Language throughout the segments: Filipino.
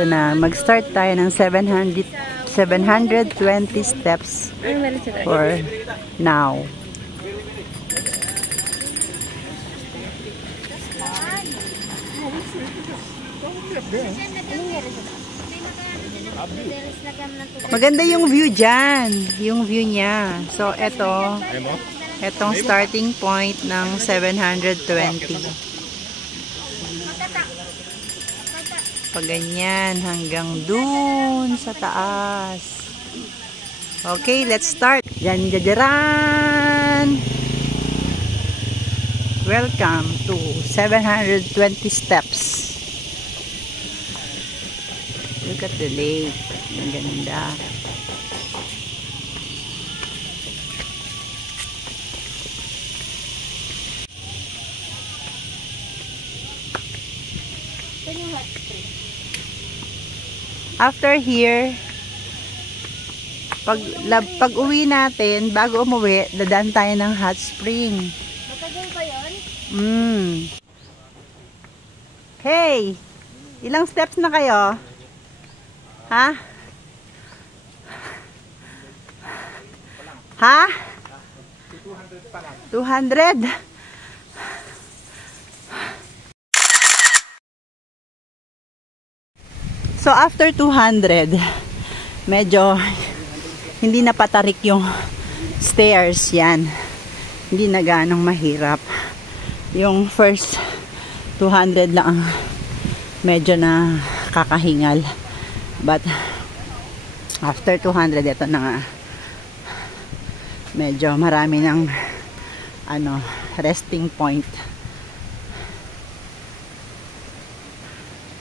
Ito na, mag-start tayo ng 720 steps for now. Maganda yung view dyan. Yung view niya. So, etong starting point ng 720. Pag ganyan, hanggang dun sa taas. Okay, let's start. Yan, jajaran! Welcome to 720 steps. Look at the lake. Ang ganda. After here, pag uwi natin, bago umuwi, dadaan tayo ng hot spring. Matagal ba yun? Hey! Ilang steps na kayo? Ha? Ha? 200? So after 200, medyo hindi na patarik yung stairs yan. Hindi na ganong mahirap. Yung first 200 lang ang medyo na kakahingal. But after 200, ito na nga. Medyo marami ng resting point.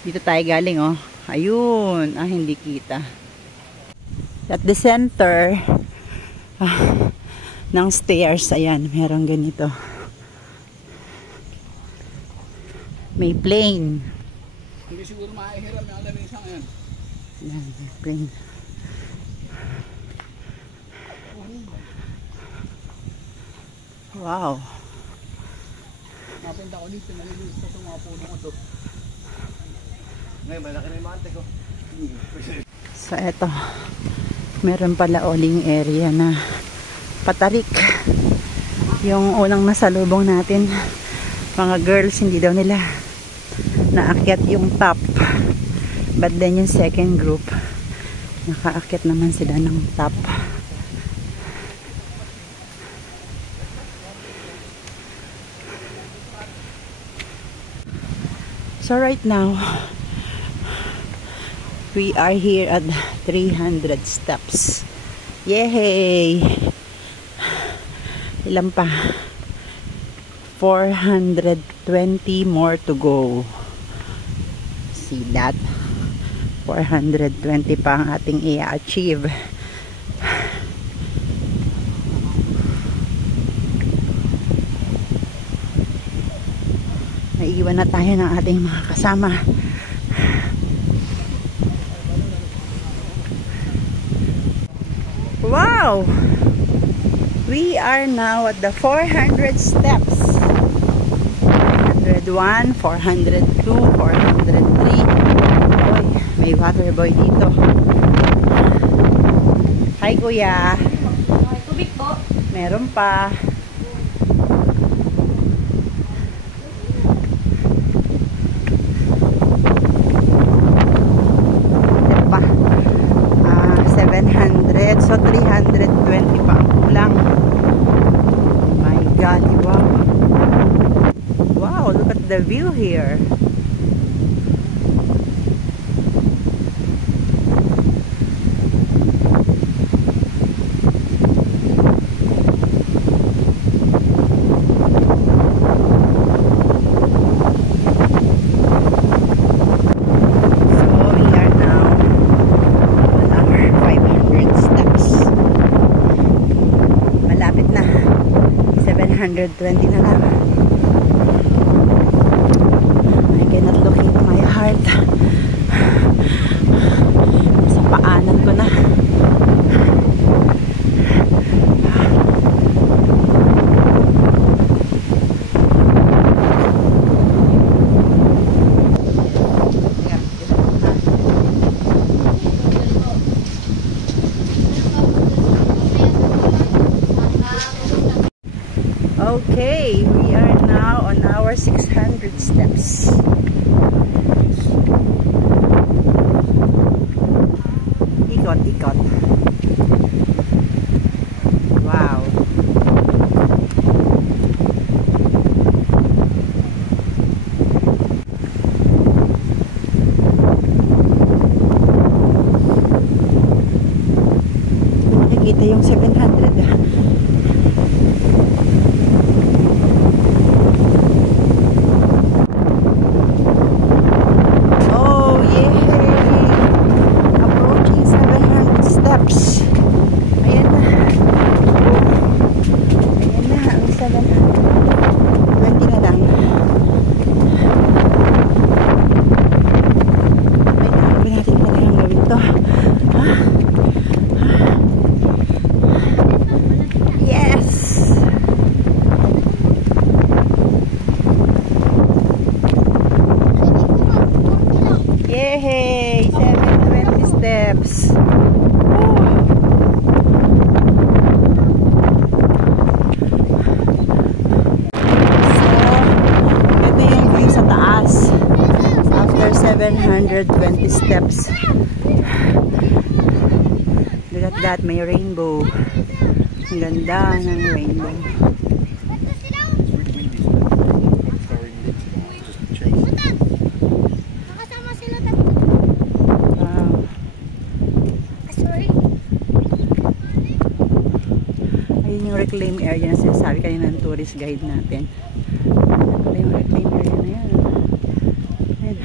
Dito tayo galing, oh. Ayun, hindi kita. At the center ng stairs, ayan, merong ganito. May plane. Hindi siguro maihiram yung alamin sa ngayon. Ayan, may plane. Wow. Napunta ko dito, nalilis ko sa mga puno ko to. Ngayon, malaki na yung mante ko. So, eto. Meron pala oling area na patarik. Yung unang nasalubong natin, mga girls, hindi daw nila naakyat yung top. But then yung second group, nakaakyat naman sila ng top. So right now, we are here at 300 steps. Yay! Ilan pa? 420 more to go. See that? 420 pa ang ating i-achieve. Naiiwan na tayo ng ating mga kasama. Wow! We are now at the 400 steps. 401, 402, 403. Boy, may water boy dito. Hi, kuya. Tubig po. Meron pa. So 320 pa ang kulang. Oh my God, wow. Wow, look at the view here. $120 na lang. I cannot look into my heart. Sa paanan ko na. ikot-ikot. Wow. Nakikita yung 700 ah. Oh, yay! Approaching 700 steps. Ayan na. Ayan na ang 700. 20 na lang. Ay, natin na lang gawin to. Ha? Yes! Yay! 720 steps. So, ito yung view sa taas. After 720 steps. Look at that, may rainbow. Ang ganda ng rainbow. Nakasama sila tatlo. Wow. Sorry. Ayun yung reclaim area na sinasabi kanina ng tourist guide natin. Ito yung reclaim area na yan. Ayan.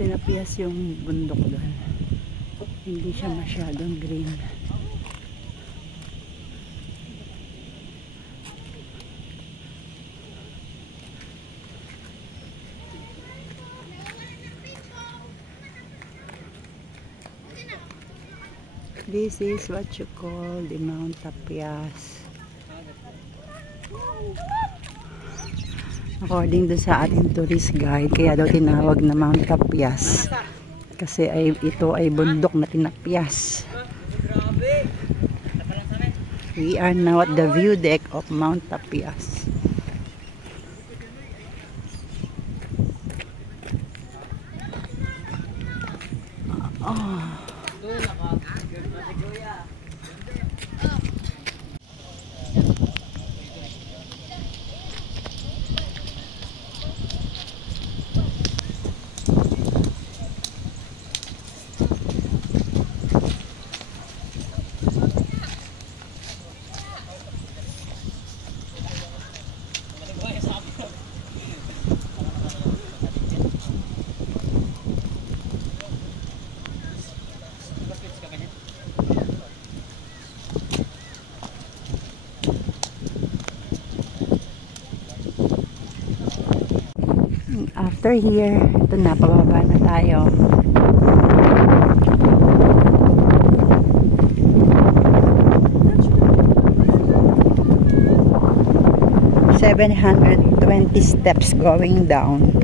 Tinapias yung bundok doon. Hindi siya masyadong green. This is what you call the Mount Tapias. According do sa ating tourist guide, kaya daw tinawag na Mount Tapias. Kasi ito ay bundok na tinapias. We are now at the view deck of Mount Tapias. Oh. After here, ito na, pababa na tayo. $720 steps going down.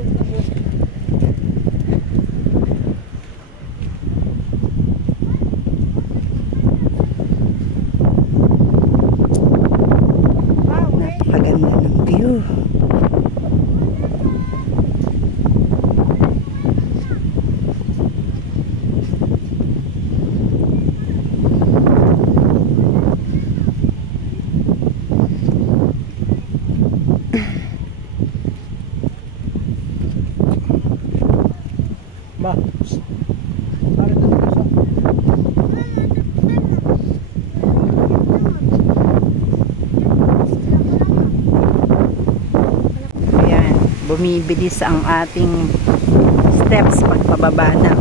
Napakaganda ng view. Ayan, bumibilis ang ating steps pagpababa na.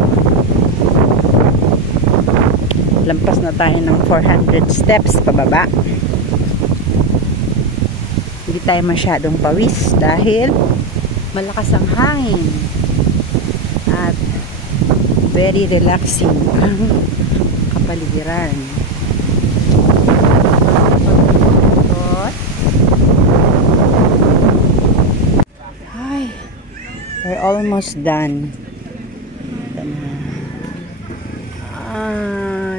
Lampas na tayo ng 400 steps pababa. Hindi tayo masyadong pawis dahil malakas ang hangin at very relaxing ang kapaligiran. almost done. Ito na.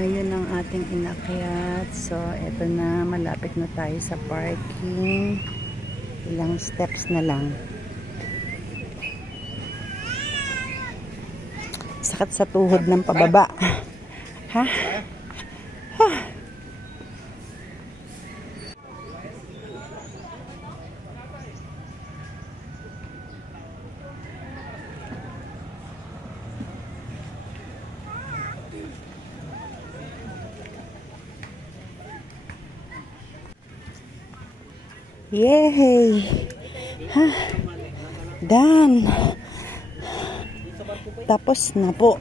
Yun ang ating inakyat. So, ito na. Malapit na tayo sa parking. Ilang steps na lang. Sakit sa tuhod ng pababa. Ha? Yay! Ha? Done! Tapos na po.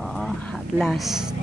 Oh, at last.